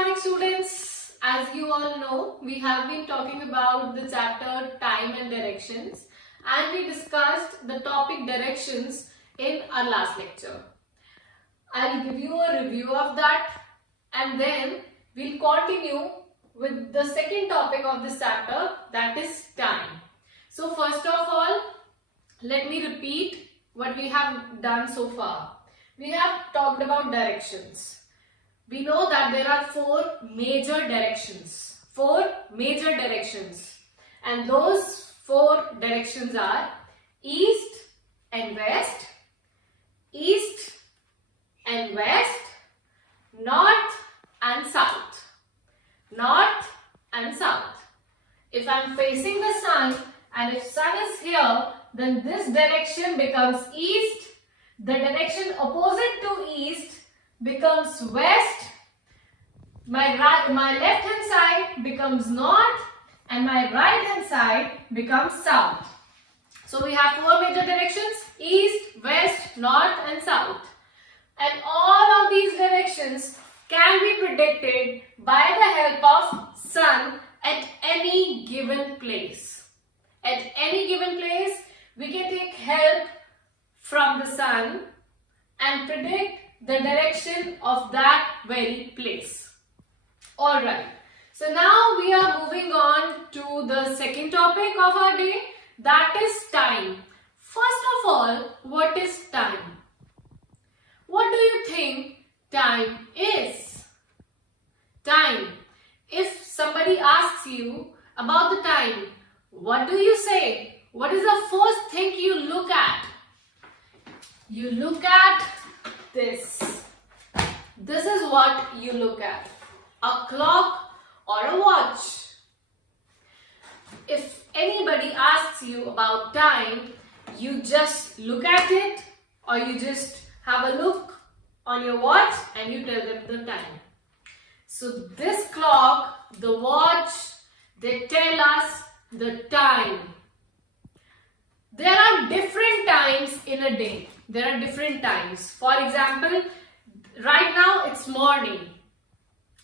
morning, students. As you all know, we have been talking about the chapter time and directions, and we discussed the topic directions in our last lecture. I'll give you a review of that, and then we'll continue with the second topic of this chapter, that is time. So first of all, let me repeat what we have done so far. We have talked about directions. We know that there are four major directions. And those four directions are east and west, north and south. If I am facing the sun and if sun is here, then this direction becomes east. The direction opposite to east becomes west. My left hand side becomes north and my right hand side becomes south. So we have four major directions: east, west, north and south. And all of these directions can be predicted by the help of sun at any given place. At any given place, we can take help from the sun and predict the direction of that very place. Alright, so now we are moving on to the second topic of our day, that is time. First of all, what is time? What do you think time is? Time. If somebody asks you about the time, what do you say? What is the first thing you look at? You look at this. This is what you look at. A clock or a watch. If anybody asks you about time, you just look at it or you just have a look on your watch and you tell them the time. So this clock, the watch, they tell us the time. There are different times in a day. There are different times. For example, right now it's morning.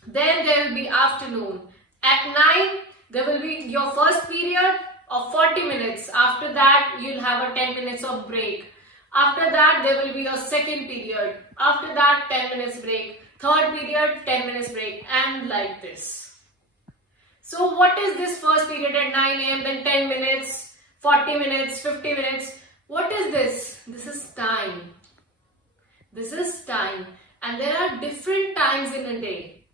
Then there will be afternoon. At 9, there will be your first period of 40 minutes. After that, you'll have a 10 minutes of break. After that, there will be your second period. After that, 10 minutes break. Third period, 10 minutes break. And like this. So what is this first period at 9 a.m., then 10 minutes, 40 minutes, 50 minutes? What is this? This is time. This is time. And there are different times in a day.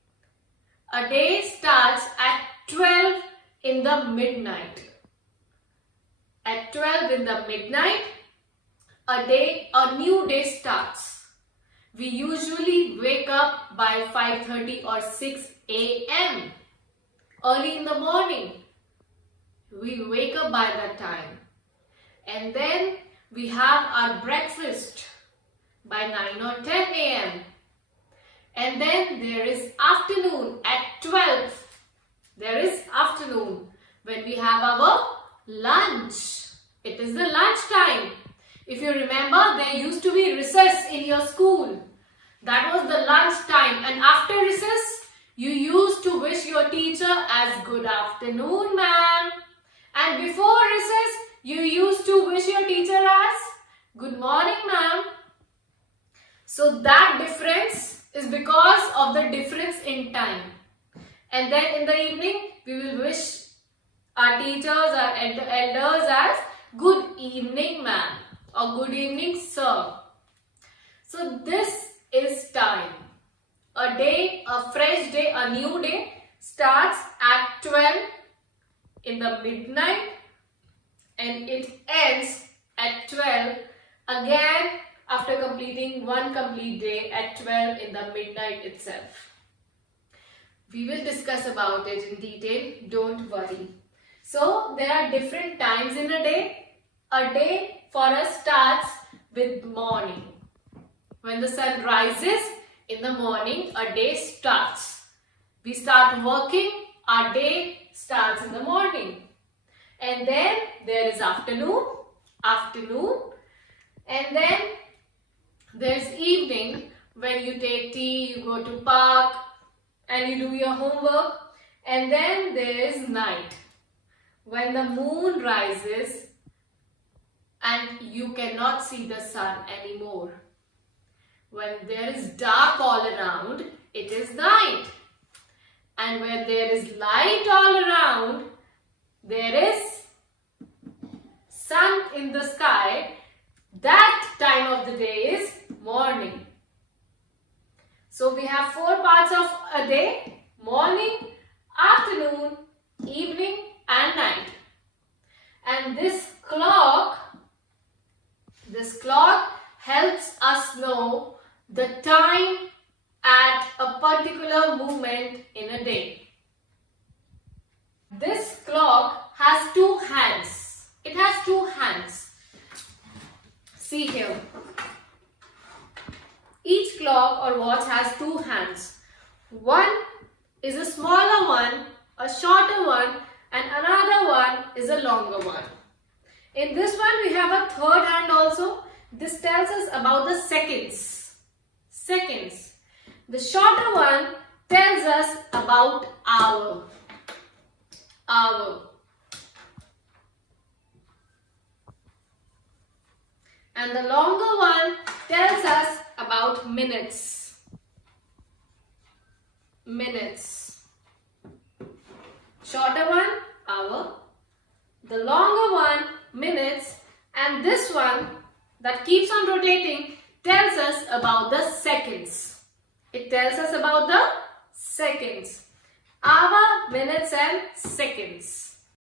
A day starts at 12 in the midnight. At 12 in the midnight, a new day starts. We usually wake up by 5:30 or 6 a.m. Early in the morning. We wake up by that time. And then we have our breakfast by 9 or 10 a.m. And then there is afternoon at 12. There is afternoon when we have our lunch. It is the lunch time. If you remember, there used to be recess in your school. That was the lunch time. And after recess, you used to wish your teacher as good afternoon, ma'am. And before recess, you used to wish your teacher as good morning, ma'am. So that difference is because of the difference in time. And then in the evening, we will wish our teachers, our elders as good evening, ma'am, or good evening, sir. So this is time. A day, a fresh day, a new day starts at 12 in the midnight and it ends at 12 again after completing one complete day at 12 in the midnight itself. We will discuss about it in detail, don't worry. So there are different times in a day. A day for us starts with morning. When the sun rises in the morning, a day starts. We start working, our day starts in the morning. And then there is afternoon, and then there's evening when you take tea, you go to park and you do your homework. And then there is night, when the moon rises and you cannot see the sun anymore. When there is dark all around, it is night. And where there is light all around, there is sun in the sky. That time of the day is morning. So we have 4 parts of a day: morning, afternoon, evening and night. And this clock helps us know the time at a particular moment in a day. This clock has 2 hands. It has 2 hands. See here. Each clock or watch has 2 hands. One is a smaller one, a shorter one, and another one is a longer one. In this one we have a third hand also. This tells us about the seconds. Seconds. The shorter one tells us about hour. Hour. And the longer one tells us about minutes. Minutes. Shorter one, hour. The longer one, minutes. And this one that keeps on rotating tells us about the seconds. It tells us about the seconds. Hour, minutes and seconds.